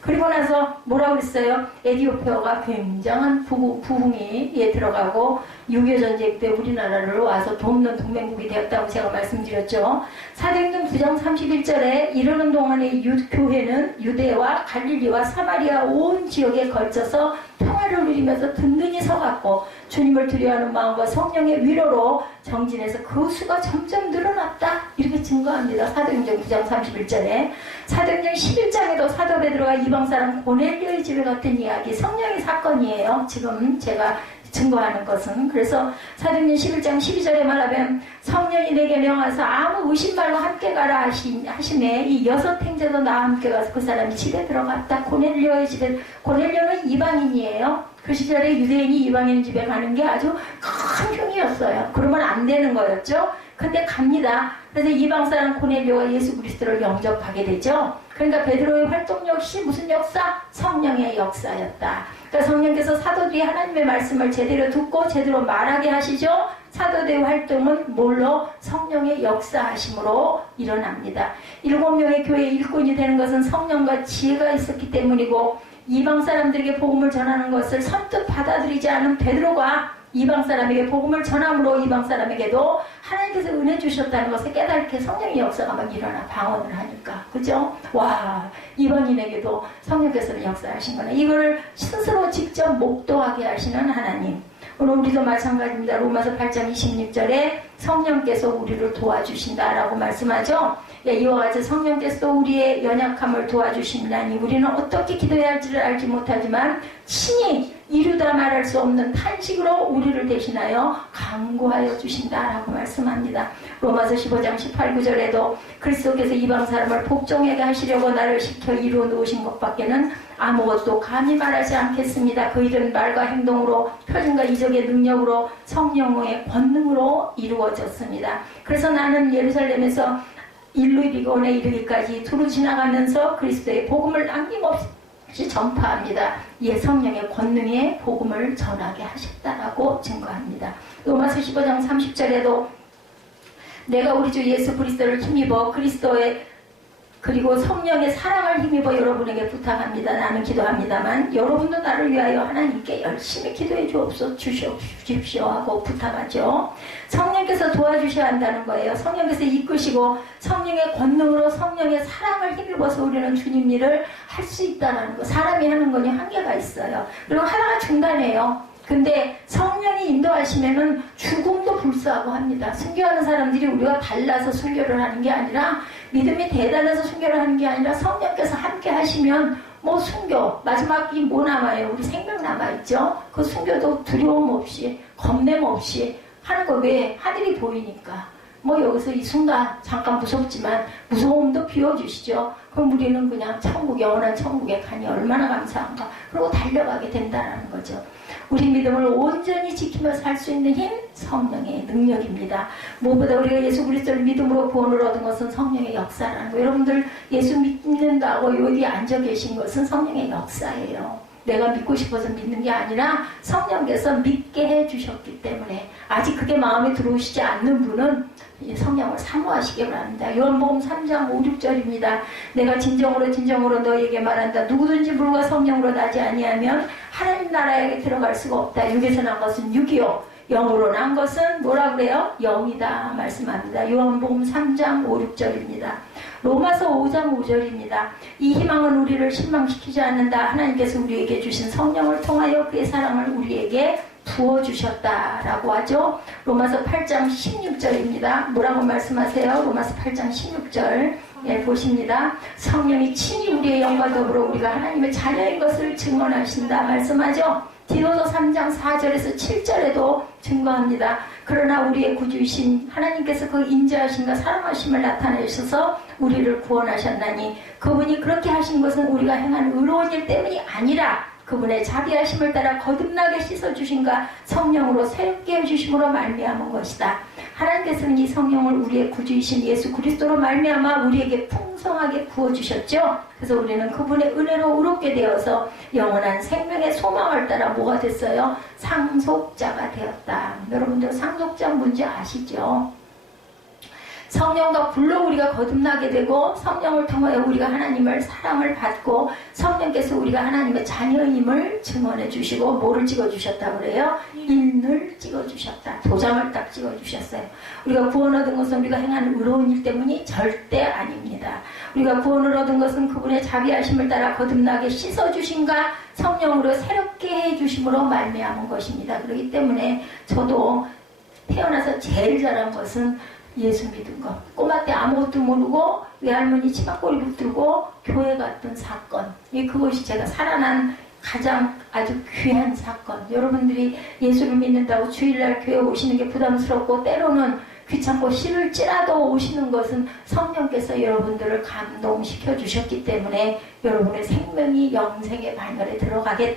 그리고 나서 뭐라고 그랬어요? 에디오피아가 굉장한 부흥이 들어가고 6.25 전쟁 때 우리나라를 와서 돕는 동맹국이 되었다고 제가 말씀드렸죠. 사도행전 9장 31절에 이르는 동안에 교회는 유대와 갈릴리와 사마리아 온 지역에 걸쳐서 평화를 누리면서 든든히 서갔고 주님을 두려워하는 마음과 성령의 위로로 정진해서 그 수가 점점 늘어났다. 이렇게 증거합니다. 사도행전 9장 31절에. 사도행전 11장에도 사도 베드로가 이방 사람 고넬료의 집에 갔던 이야기, 성령의 사건이에요. 지금 제가 증거하는 것은. 그래서 사도행전 11장 12절에 말하면 성령이 내게 명하사 아무 의심 말고 함께 가라 하시매 이 6 행제도 나와 함께 가서 그 사람이 집에 들어갔다. 고넬료의 집에. 고넬료는 이방인이에요. 그 시절에 유대인이 이방인 집에 가는 게 아주 큰 흉이었어요. 그러면 안 되는 거였죠. 근데 갑니다. 그래서 이방 사람 고넬료가 예수 그리스도를 영접하게 되죠. 그러니까 베드로의 활동 역시 무슨 역사? 성령의 역사였다. 그러니까 성령께서 사도들이 하나님의 말씀을 제대로 듣고 제대로 말하게 하시죠. 사도들의 활동은 뭘로? 성령의 역사하심으로 일어납니다. 7명의 교회의 일꾼이 되는 것은 성령과 지혜가 있었기 때문이고 이방 사람들에게 복음을 전하는 것을 선뜻 받아들이지 않은 베드로가 이방 사람에게 복음을 전함으로 이방 사람에게도 하나님께서 은혜 주셨다는 것을 깨닫게 성령의 역사가 막 일어나 방언을 하니까. 그죠? 와, 이방인에게도 성령께서는 역사하신 거네. 이거를 스스로 직접 목도하게 하시는 하나님. 오늘 우리도 마찬가지입니다. 로마서 8장 26절에 성령께서 우리를 도와주신다라고 말씀하죠. 이와 같이 성령께서 우리의 연약함을 도와주신다니 우리는 어떻게 기도해야 할지를 알지 못하지만 친히 이루다 말할 수 없는 탄식으로 우리를 대신하여 간구하여 주신다라고 말씀합니다. 로마서 15장 18, 9절에도 그리스도께서 이방 사람을 복종하게 하시려고 나를 시켜 이루어 놓으신 것밖에는 아무것도 감히 말하지 않겠습니다. 그 일은 말과 행동으로 표준과 이적의 능력으로 성령의 권능으로 이루어졌습니다. 그래서 나는 예루살렘에서 일루비곤에 이르기까지 두루 지나가면서 그리스도의 복음을 남김없이 전파합니다. 성령의 권능의 복음을 전하게 하셨다라고 증거합니다. 로마서 15장 30절에도 내가 우리 주 예수 그리스도를 힘입어 그리스도의 그리고 성령의 사랑을 힘입어 여러분에게 부탁합니다. 나는 기도합니다만 여러분도 나를 위하여 하나님께 열심히 기도해 주십시오 하고 부탁하죠. 성령께서 도와주셔야 한다는 거예요. 성령께서 이끄시고 성령의 권능으로 성령의 사랑을 힘입어서 우리는 주님 일을 할 수 있다는 거. 사람이 하는 거니 한계가 있어요. 그리고 하나가 중단해요. 근데 성령이 인도하시면은 죽음도 불사하고 합니다. 순교하는 사람들이 우리가 달라서 순교를 하는 게 아니라, 믿음이 대단해서 순교를 하는 게 아니라 성령께서 함께 하시면 뭐 순교, 마지막이 뭐 남아요? 우리 생명 남아있죠? 그 순교도 두려움 없이, 겁냄 없이 하는 거. 왜? 하늘이 보이니까. 뭐 여기서 이 순간 잠깐 무섭지만 무서움도 비워주시죠. 그럼 우리는 그냥 천국, 영원한 천국에 가니 얼마나 감사한가. 그리고 달려가게 된다는 거죠. 우리 믿음을 온전히 지키며 살 수 있는 힘, 성령의 능력입니다. 무엇보다 우리가 예수 그리스도를 믿음으로 구원을 얻은 것은 성령의 역사라는 거. 여러분들 예수 믿는다고 여기 앉아 계신 것은 성령의 역사예요. 내가 믿고 싶어서 믿는 게 아니라 성령께서 믿게 해주셨기 때문에, 아직 그게 마음에 들어오시지 않는 분은 성령을 사모하시기 바랍니다. 요한복음 3장 5, 6절입니다. 내가 진정으로 너에게 말한다. 누구든지 물과 성령으로 나지 아니하면 하나님 나라에 들어갈 수가 없다. 육에서 난 것은 육이요, 영으로 난 것은 뭐라 그래요? 영이다 말씀합니다. 요한복음 3장 5, 6절입니다. 로마서 5장 5절입니다. 이 희망은 우리를 실망시키지 않는다. 하나님께서 우리에게 주신 성령을 통하여 그의 사랑을 우리에게 부어주셨다라고 하죠. 로마서 8장 16절입니다. 뭐라고 말씀하세요? 로마서 8장 16절 보십니다. 성령이 친히 우리의 영과 더불어 우리가 하나님의 자녀인 것을 증언하신다 말씀하죠. 디도서 3장 4절에서 7절에도 증거합니다. 그러나 우리의 구주이신 하나님께서 그 인자하심과 사랑하심을 나타내셔서 우리를 구원하셨나니, 그분이 그렇게 하신 것은 우리가 행한 의로운 일 때문이 아니라 그분의 자비하심을 따라 거듭나게 씻어주신가 성령으로 새롭게 해주심으로 말미암은 것이다. 하나님께서는 이 성령을 우리의 구주이신 예수 그리스도로 말미암아 우리에게 풍성하게 부어주셨죠. 그래서 우리는 그분의 은혜로 의롭게 되어서 영원한 생명의 소망을 따라 뭐가 됐어요? 상속자가 되었다. 여러분들 상속자 뭔지 아시죠? 성령과 불로 우리가 거듭나게 되고, 성령을 통하여 우리가 하나님을 사랑을 받고, 성령께서 우리가 하나님의 자녀임을 증언해 주시고, 뭐를 찍어주셨다 그래요? 인을 찍어주셨다. 도장을 딱 찍어주셨어요. 우리가 구원 얻은 것은 우리가 행하는 의로운 일 때문이 절대 아닙니다. 우리가 구원을 얻은 것은 그분의 자비하심을 따라 거듭나게 씻어주신가 성령으로 새롭게 해주심으로 말미암은 것입니다. 그렇기 때문에 저도 태어나서 제일 잘한 것은 예수 믿은 것. 꼬마 때 아무것도 모르고 외할머니 치마꼬리 붙들고 교회 갔던 사건. 그것이 제가 살아난 가장 아주 귀한 사건. 여러분들이 예수를 믿는다고 주일날 교회 오시는 게 부담스럽고 때로는 귀찮고 싫을지라도 오시는 것은 성령께서 여러분들을 감동시켜 주셨기 때문에 여러분의 생명이 영생의 반열에 들어가게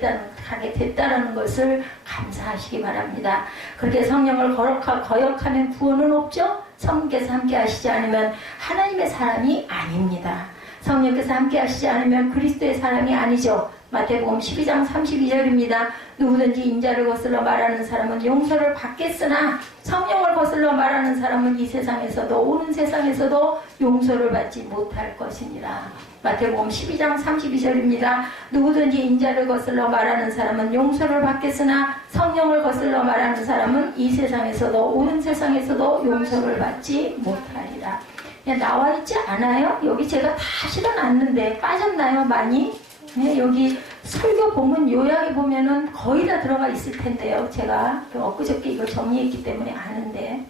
됐다는 것을 감사하시기 바랍니다. 그렇게 성령을 거역하면 구원은 없죠? 성령께서 함께 하시지 않으면 하나님의 사람이 아닙니다. 성령께서 함께 하시지 않으면 그리스도의 사람이 아니죠. 마태복음 12장 32절입니다. 누구든지 인자를 거슬러 말하는 사람은 용서를 받겠으나 성령을 거슬러 말하는 사람은 이 세상에서도 오는 세상에서도 용서를 받지 못할 것이니라. 마태복음 12장 32절입니다. 누구든지 인자를 거슬러 말하는 사람은 용서를 받겠으나 성령을 거슬러 말하는 사람은 이 세상에서도 오는 세상에서도 용서를 받지 못하리라. 그냥 나와 있지 않아요? 여기 제가 다 실어놨는데 빠졌나요? 많이? 네, 여기 설교 본문 요약에 보면은 거의 다 들어가 있을 텐데요. 제가 엊그저께 이걸 정리했기 때문에 아는데.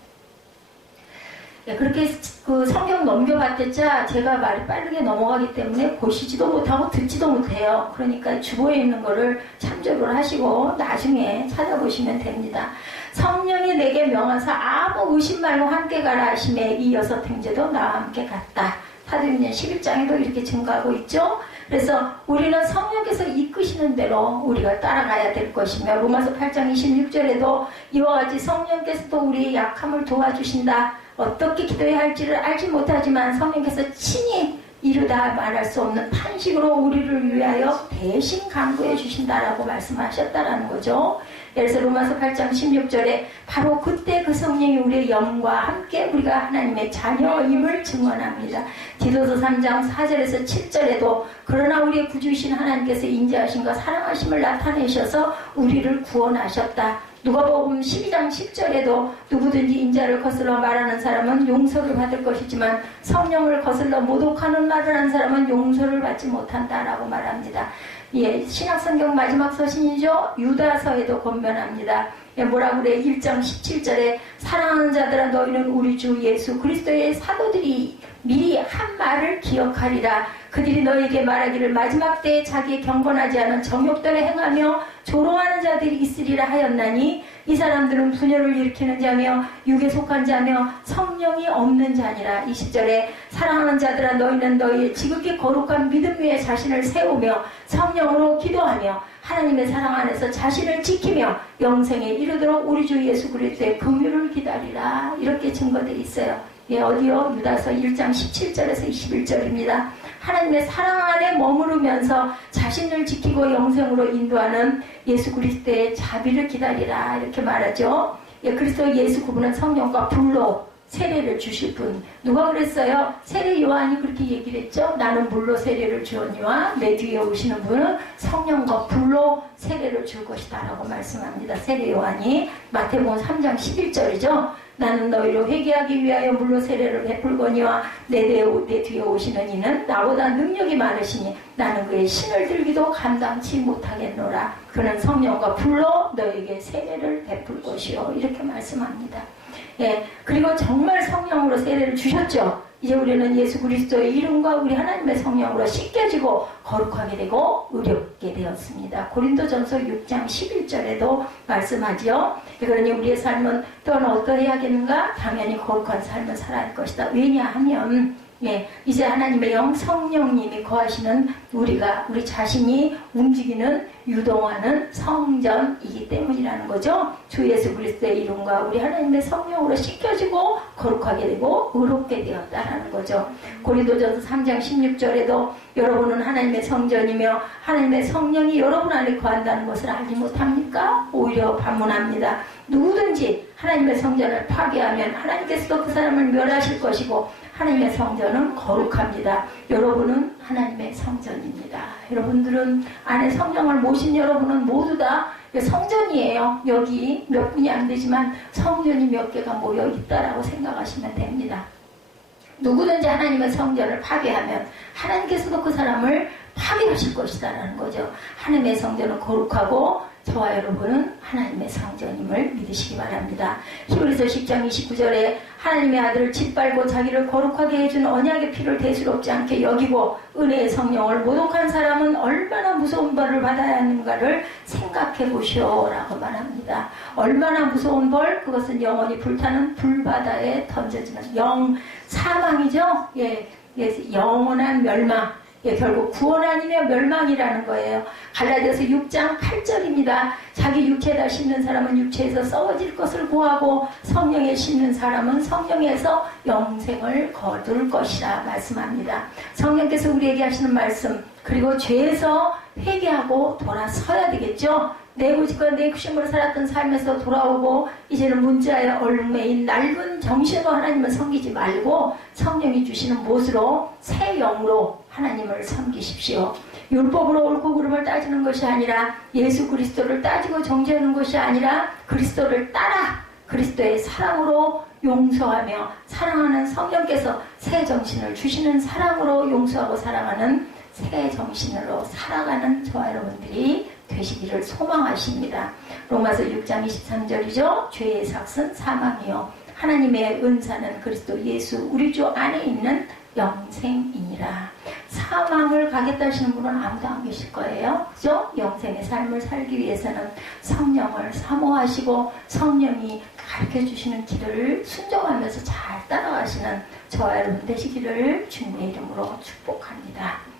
네, 그렇게 그 성경 넘겨봤댔자 제가 말이 빠르게 넘어가기 때문에 보시지도 못하고 듣지도 못해요. 그러니까 주보에 있는 거를 참조를 하시고 나중에 찾아보시면 됩니다. 성령이 내게 명하사 아무 의심 말고 함께 가라 하심에 이 6행제도 나와 함께 갔다. 사도행전 11장에도 이렇게 증거하고 있죠. 그래서 우리는 성령께서 이끄시는 대로 우리가 따라가야 될 것이며, 로마서 8장 26절에도 이와 같이 성령께서도 우리의 약함을 도와주신다. 어떻게 기도해야 할지를 알지 못하지만 성령께서 친히 이루다 말할 수 없는 탄식으로 우리를 위하여 대신 간구해 주신다라고 말씀하셨다라는 거죠. 그래서 로마서 8장 16절에 바로 그때 그 성령이 우리의 영과 함께 우리가 하나님의 자녀임을 증언합니다. 디도서 3장 4절에서 7절에도 그러나 우리의 구주이신 하나님께서 인자하심과 사랑하심을 나타내셔서 우리를 구원하셨다. 누가복음 12장 10절에도 누구든지 인자를 거슬러 말하는 사람은 용서를 받을 것이지만 성령을 거슬러 모독하는 말을 하는 사람은 용서를 받지 못한다라고 말합니다. 예, 신약성경 마지막 서신이죠. 유다서에도 권면합니다. 예, 뭐라 그래? 1장 17절에 사랑하는 자들아 너희는 우리 주 예수 그리스도의 사도들이 미리 한 말을 기억하리라. 그들이 너희에게 말하기를 마지막 때에 자기의 경건하지 않은 정욕대로 행하며 조롱하는 자들이 있으리라 하였나니 이 사람들은 분열을 일으키는 자며 육에 속한 자며 성령이 없는 자니라. 20절에 사랑하는 자들아 너희는 너희의 지극히 거룩한 믿음 위에 자신을 세우며 성령으로 기도하며 하나님의 사랑 안에서 자신을 지키며 영생에 이르도록 우리 주 예수 그리스도의 긍휼을 기다리라. 이렇게 증거되어 있어요. 예, 어디요? 유다서 1장 17절에서 21절입니다. 하나님의 사랑 안에 머무르면서 자신을 지키고 영생으로 인도하는 예수 그리스도의 자비를 기다리라. 이렇게 말하죠. 예, 그리스도 예수 그분은 성령과 불로 세례를 주실 분. 누가 그랬어요? 세례 요한이 그렇게 얘기를 했죠. 나는 물로 세례를 주었니와 내 뒤에 오시는 분은 성령과 불로 세례를 줄 것이다 라고 말씀합니다. 세례 요한이 마태복음 3장 11절이죠. 나는 너희를 회개하기 위하여 물로 세례를 베풀거니와 내 뒤에 오시는 이는 나보다 능력이 많으시니 나는 그의 신을 들기도 감당치 못하겠노라. 그는 성령과 불로 너희에게 세례를 베풀 것이요. 이렇게 말씀합니다. 예, 그리고 정말 성령으로 세례를 주셨죠. 이제 우리는 예수 그리스도의 이름과 우리 하나님의 성령으로 씻겨지고 거룩하게 되고 의롭게 되었습니다. 고린도전서 6장 11절에도 말씀하지요. 그러니 우리의 삶은 또한 어떠해야겠는가? 당연히 거룩한 삶을 살아야 할 것이다. 왜냐하면 예, 이제 하나님의 영 성령님이 거하시는 우리 자신이 움직이는 유동하는 성전이기 때문이라는 거죠. 주 예수 그리스도의 이름과 우리 하나님의 성령으로 씻겨지고 거룩하게 되고 의롭게 되었다라는 거죠. 고린도전서 3장 16절에도 여러분은 하나님의 성전이며 하나님의 성령이 여러분 안에 거한다는 것을 알지 못합니까? 오히려 반문합니다. 누구든지 하나님의 성전을 파괴하면 하나님께서도 그 사람을 멸하실 것이고 하나님의 성전은 거룩합니다. 여러분은 하나님의 성전입니다. 여러분들은 안에 성령을 모신 여러분은 모두 다 성전이에요. 여기 몇 분이 안 되지만 성전이 몇 개가 모여 있다라고 생각하시면 됩니다. 누구든지 하나님의 성전을 파괴하면 하나님께서도 그 사람을 파괴하실 것이다라는 거죠. 하나님의 성전은 거룩하고 저와 여러분은 하나님의 성전임을 믿으시기 바랍니다. 히브리서 10장 29절에 하나님의 아들을 짓밟고 자기를 거룩하게 해준 언약의 피를 대수롭지 않게 여기고 은혜의 성령을 모독한 사람은 얼마나 무서운 벌을 받아야 하는가를 생각해 보시오라고 말합니다. 얼마나 무서운 벌? 그것은 영원히 불타는 불바다에 던져지는 사망이죠. 예, 영원한 멸망. 예, 결국 구원 아니면 멸망이라는 거예요. 갈라디아서 6장 8절입니다. 자기 육체에다 심는 사람은 육체에서 썩어질 것을 구하고 성령에 심는 사람은 성령에서 영생을 거둘 것이라 말씀합니다. 성령께서 우리에게 하시는 말씀, 그리고 죄에서 회개하고 돌아서야 되겠죠. 내 고집과 내 욕심으로 살았던 삶에서 돌아오고 이제는 문자에 얽매인 낡은 정신으로 하나님을 섬기지 말고 성령이 주시는 못으로 새 영으로 하나님을 섬기십시오. 율법으로 옳고 그름을 따지는 것이 아니라 예수 그리스도를 따지고 정죄하는 것이 아니라 그리스도를 따라 그리스도의 사랑으로 용서하며 사랑하는 성령께서 새 정신을 주시는 사랑으로 용서하고 사랑하는 새 정신으로 살아가는 저와 여러분들이 되시기를 소망하십니다. 로마서 6장 23절이죠. 죄의 삭은 사망이요 하나님의 은사는 그리스도 예수 우리 주 안에 있는 영생이니라. 사망을 가겠다 하시는 분은 아무도 안 계실 거예요. 그죠? 영생의 삶을 살기 위해서는 성령을 사모하시고 성령이 가르쳐 주시는 길을 순종하면서 잘 따라가시는 저와 여러분 되시기를 주님의 이름으로 축복합니다.